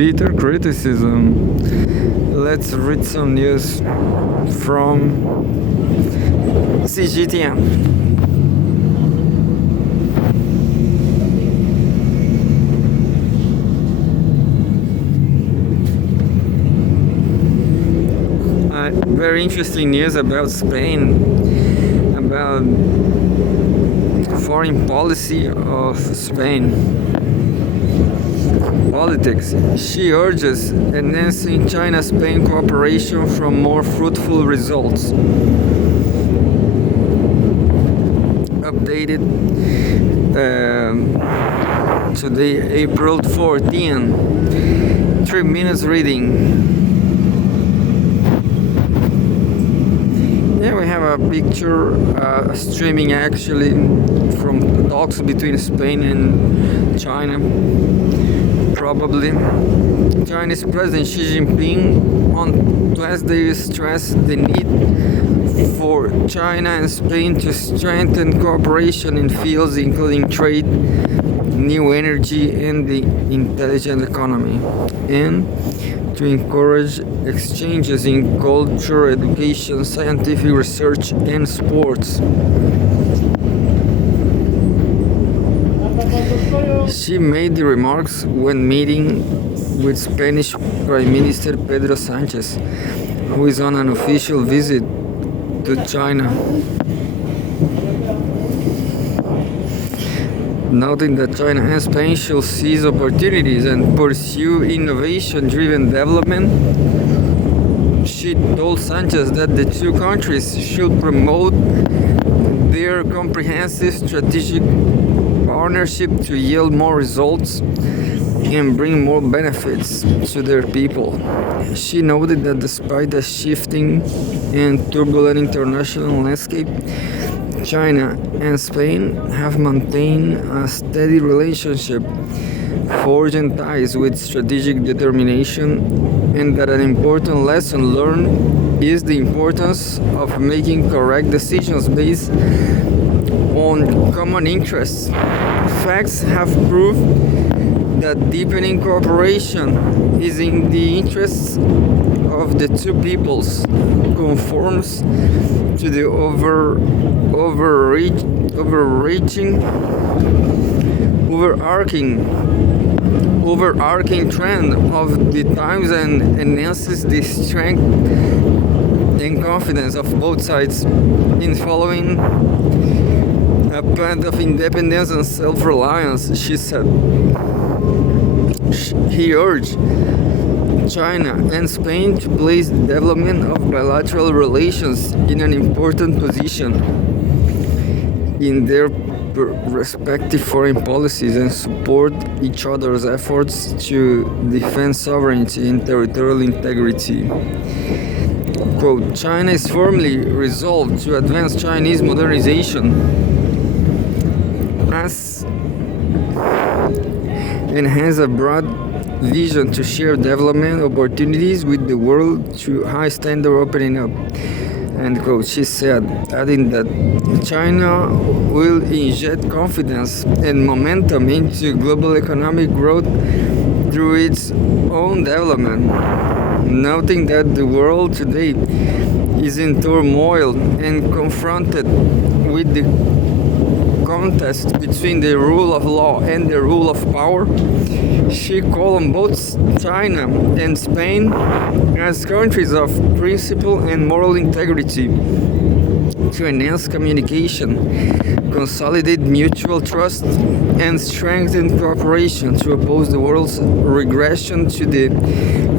bitter criticism. Let's read some news from Cgtn. Very interesting news about Spain, about foreign policy of Spain. Politics. She urges enhancing China-Spain cooperation for more fruitful results. Updated today, April 14. 3 minutes reading. Yeah, we have a picture streaming actually from talks between Spain and China. Probably. Chinese President Xi Jinping on Wednesday stressed the need for China and Spain to strengthen cooperation in fields including trade, new energy, and the intelligent economy, and to encourage exchanges in culture, education, scientific research, and sports. She made the remarks when meeting with Spanish Prime Minister Pedro Sánchez, who is on an official visit to China. Noting that China and Spain should seize opportunities and pursue innovation-driven development, she told Sanchez that the two countries should promote their comprehensive strategic partnership to yield more results and bring more benefits to their people. She noted that despite the shifting and turbulent international landscape, China and Spain have maintained a steady relationship, forging ties with strategic determination, and that an important lesson learned is the importance of making correct decisions based on common interests. Facts have proved that deepening cooperation is in the interests of the two peoples, conforms to the overarching trend of the times and enhances the strength and confidence of both sides in following a path of independence and self-reliance, she said. He urged China and Spain to place the development of bilateral relations in an important position in their respective foreign policies and support each other's efforts to defend sovereignty and territorial integrity. Quote, China is firmly resolved to advance Chinese modernization and has a broad vision to share development opportunities with the world through high standard opening up. End quote, she said, adding that China will inject confidence and momentum into global economic growth through its own development, noting that the world today is in turmoil and confronted with the contest between the rule of law and the rule of power. She called on both China and Spain as countries of principle and moral integrity to enhance communication, consolidate mutual trust, and strengthen cooperation to oppose the world's regression to the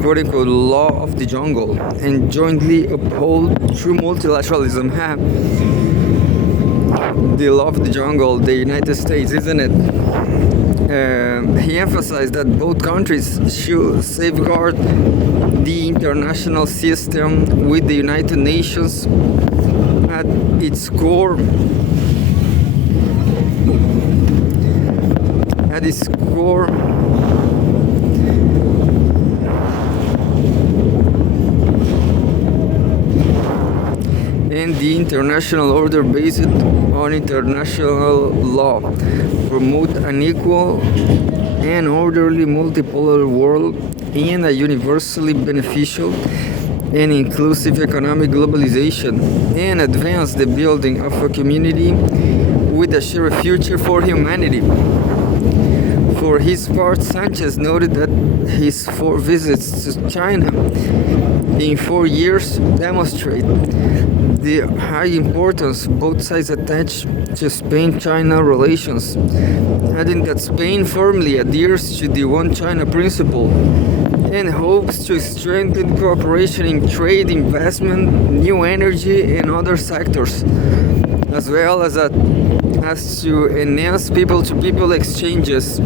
quote-unquote law of the jungle and jointly uphold true multilateralism. The law of the jungle, the United States, isn't it? He emphasized that both countries should safeguard the international system with the United Nations at its core. And the international order based on international law, promote an equal and orderly multipolar world in a universally beneficial and inclusive economic globalization and advance the building of a community with a shared future for humanity. For his part, Sanchez noted that his 4 visits to China in 4 years demonstrate the high importance both sides attach to Spain-China relations, adding that Spain firmly adheres to the One China principle and hopes to strengthen cooperation in trade, investment, new energy, and other sectors, as well as to enhance people-to-people exchanges.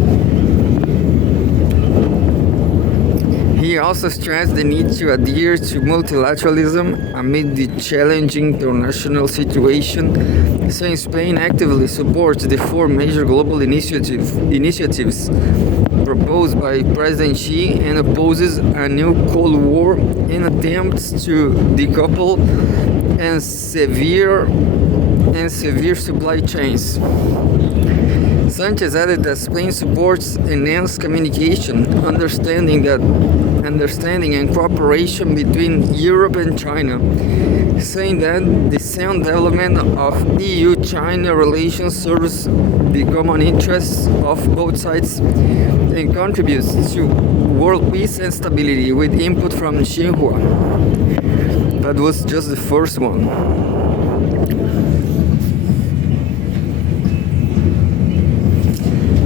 He also stressed the need to adhere to multilateralism amid the challenging international situation, saying Spain actively supports the 4 major global initiatives proposed by President Xi and opposes a new Cold War in attempts to decouple and severe supply chains. Sanchez added that Spain supports enhanced communication, understanding and cooperation between Europe and China, saying that the sound development of EU-China relations serves the common interests of both sides and contributes to world peace and stability with input from Xinhua. That was just the first one.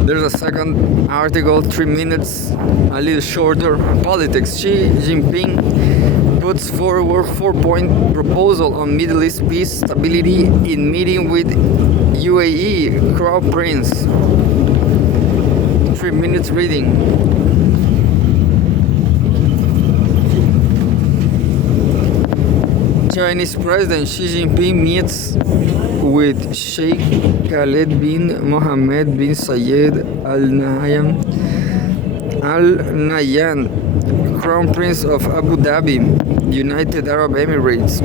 There's a second article, 3 minutes, a little shorter. Politics. Xi Jinping puts forward 4-point proposal on Middle East peace stability in meeting with UAE Crown Prince. 3 minutes reading. Chinese President Xi Jinping meets with Sheikh Khaled bin Mohammed bin Zayed Al Nahyan, Crown Prince of Abu Dhabi, United Arab Emirates.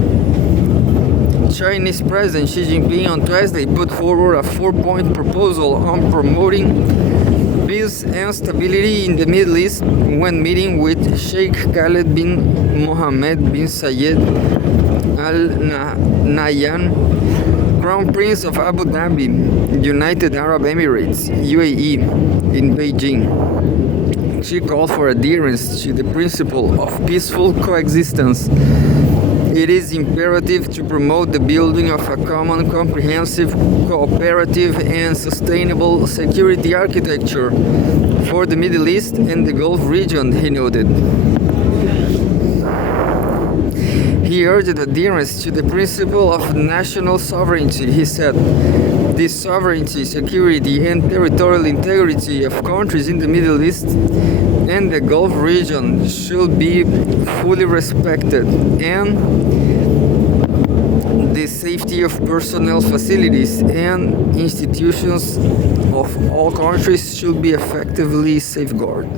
Chinese President Xi Jinping on Thursday put forward a 4-point proposal on promoting peace and stability in the Middle East when meeting with Sheikh Khaled bin Mohammed bin Zayed Al Nahyan, Crown Prince of Abu Dhabi, United Arab Emirates, UAE, in Beijing. She called for adherence to the principle of peaceful coexistence. It is imperative to promote the building of a common, comprehensive, cooperative, and sustainable security architecture for the Middle East and the Gulf region, he noted. He urged adherence to the principle of national sovereignty. He said, "The sovereignty, security, and territorial integrity of countries in the Middle East and the Gulf region should be fully respected, and the safety of personnel, facilities, and institutions of all countries should be effectively safeguarded."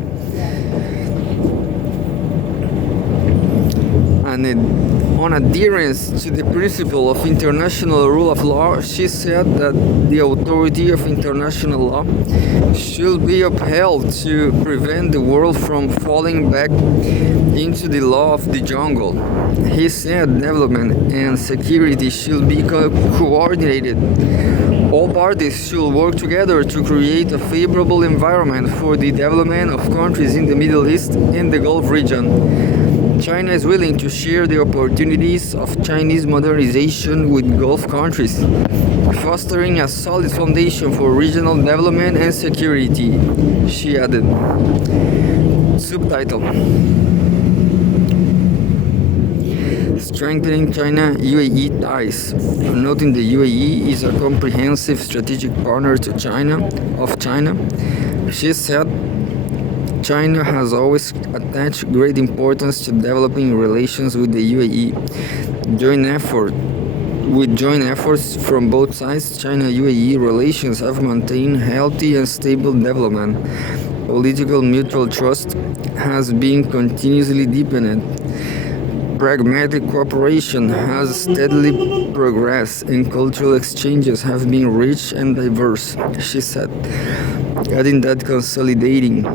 On adherence to the principle of international rule of law, she said that the authority of international law should be upheld to prevent the world from falling back into the law of the jungle. He said development and security should be coordinated. All parties should work together to create a favorable environment for the development of countries in the Middle East and the Gulf region. China is willing to share the opportunities of Chinese modernization with Gulf countries, fostering a solid foundation for regional development and security, she added. Subtitle: Strengthening China-UAE ties. Noting the UAE is a comprehensive strategic partner to China, she said China has always attached great importance to developing relations with the UAE. With joint efforts from both sides, China-UAE relations have maintained healthy and stable development. Political mutual trust has been continuously deepened. Pragmatic cooperation has steadily progressed, and cultural exchanges have been rich and diverse, she said, adding that consolidating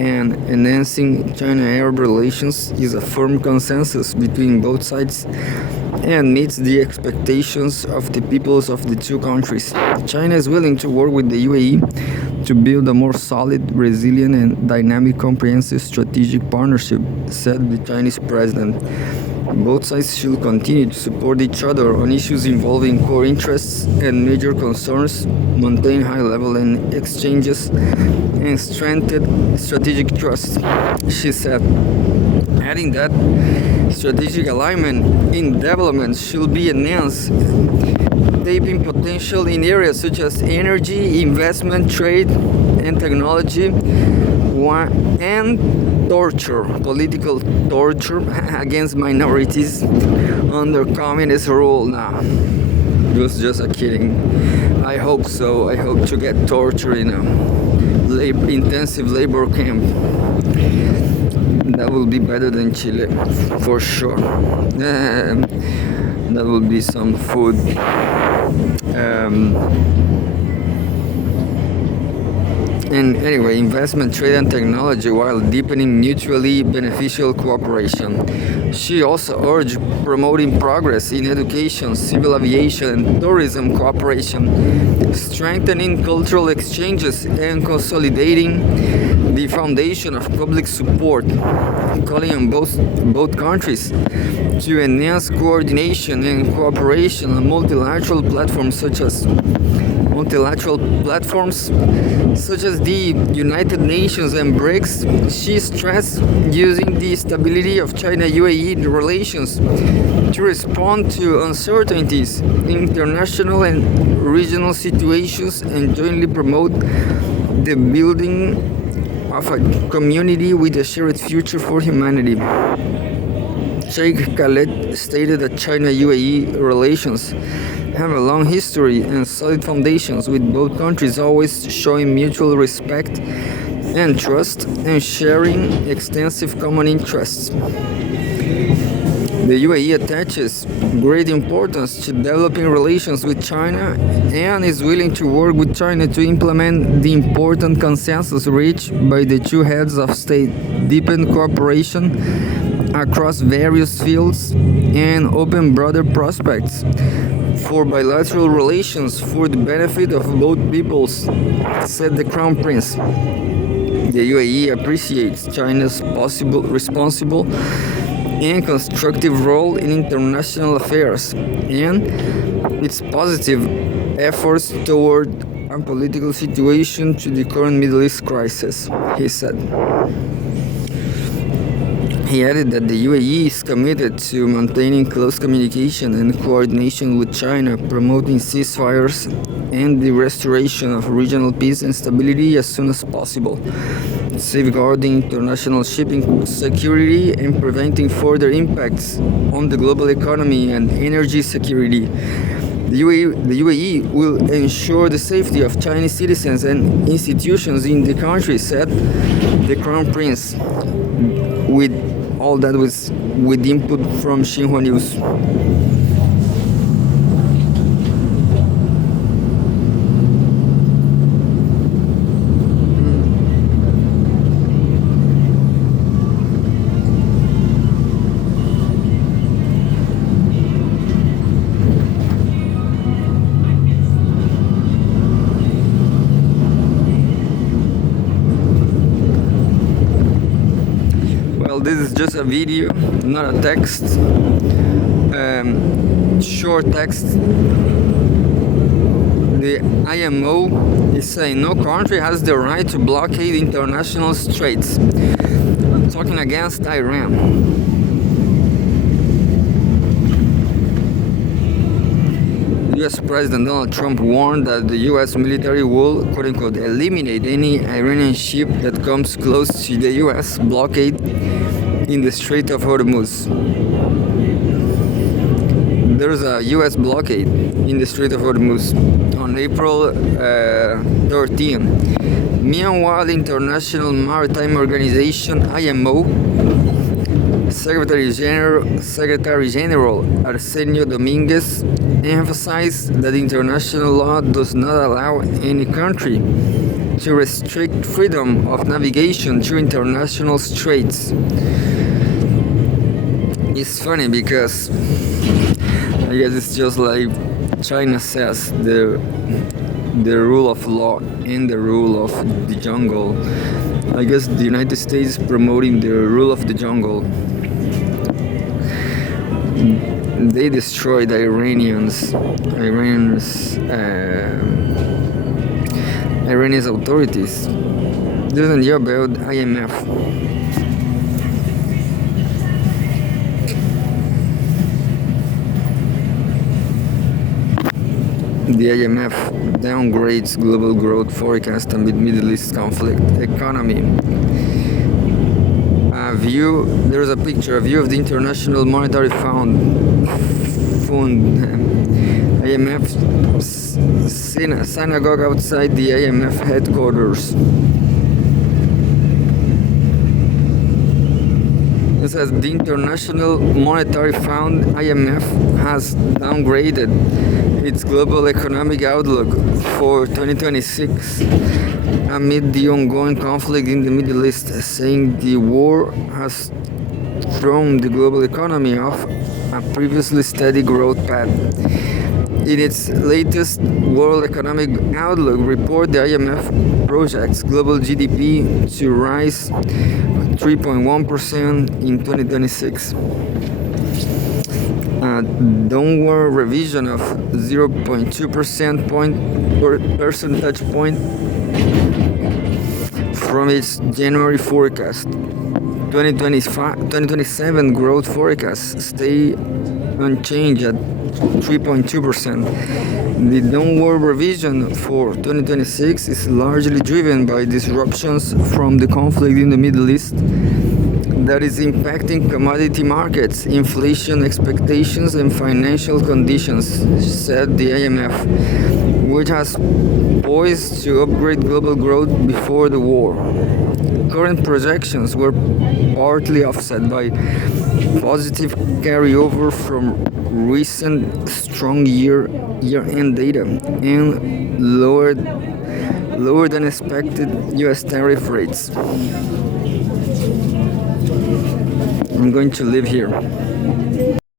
and enhancing China-Arab relations is a firm consensus between both sides and meets the expectations of the peoples of the two countries. China is willing to work with the UAE to build a more solid, resilient, and dynamic comprehensive strategic partnership, said the Chinese president. Both sides should continue to support each other on issues involving core interests and major concerns, maintain high level exchanges, and strengthen strategic trust, she said, adding that strategic alignment in development should be enhanced, tapping potential in areas such as energy, investment, trade, and technology, and political torture against minorities under communist rule. Nah, it was just a kidding. I hope so. I hope to get tortured in a intensive labor camp. That will be better than Chile, for sure. That will be some food. And anyway, investment, trade, and technology while deepening mutually beneficial cooperation. She also urged promoting progress in education, civil aviation, and tourism cooperation, strengthening cultural exchanges, and consolidating the foundation of public support, calling on both countries to enhance coordination and cooperation on multilateral platforms such as the United Nations and BRICS. She stressed using the stability of China-UAE relations to respond to uncertainties in international and regional situations and jointly promote the building of a community with a shared future for humanity. Sheikh Khaled stated that China-UAE relations have a long history and solid foundations, with both countries always showing mutual respect and trust and sharing extensive common interests. The UAE attaches great importance to developing relations with China and is willing to work with China to implement the important consensus reached by the two heads of state, deepen cooperation across various fields, and open broader prospects for bilateral relations for the benefit of both peoples, said the Crown Prince. The UAE appreciates China's responsible and constructive role in international affairs and its positive efforts toward a political solution to the current Middle East crisis, he said. He added that the UAE is committed to maintaining close communication and coordination with China, promoting ceasefires and the restoration of regional peace and stability as soon as possible, safeguarding international shipping security and preventing further impacts on the global economy and energy security. The UAE will ensure the safety of Chinese citizens and institutions in the country, said the Crown Prince, with all that was with input from Xinhua News. This is just a video, not a text, short text. The IMO is saying no country has the right to blockade international straits, talking against Iran. US President Donald Trump warned that the US military will, quote-unquote, eliminate any Iranian ship that comes close to the US blockade in the Strait of Hormuz. There's a US blockade in the Strait of Hormuz on April 13. Meanwhile, International Maritime Organization IMO Secretary General Arsenio Dominguez emphasized that international law does not allow any country to restrict freedom of navigation through international straits. It's funny because I guess it's just like China says the rule of law and the rule of the jungle. I guess the United States is promoting the rule of the jungle. They destroyed the Iranians' authorities. There's a news about IMF. The IMF downgrades global growth forecast amid Middle East conflict economy. There's a picture, a view of the International Monetary Fund. IMF synagogue outside the IMF headquarters. It says the International Monetary Fund (IMF) has downgraded its global economic outlook for 2026 amid the ongoing conflict in the Middle East, saying the war has thrown the global economy off a previously steady growth path. In its latest World Economic Outlook report, the IMF projects global GDP to rise 3.1% in 2026. A downward revision of 0.2 percentage point from its January forecast. 2027 growth forecasts stay unchanged at 3.2%. The downward revision for 2026 is largely driven by disruptions from the conflict in the Middle East that is impacting commodity markets, inflation expectations, and financial conditions, said the IMF, which has poised to upgrade global growth before the war. Current projections were partly offset by positive carryover from recent strong year-end data and lower than expected US tariff rates. I'm going to live here.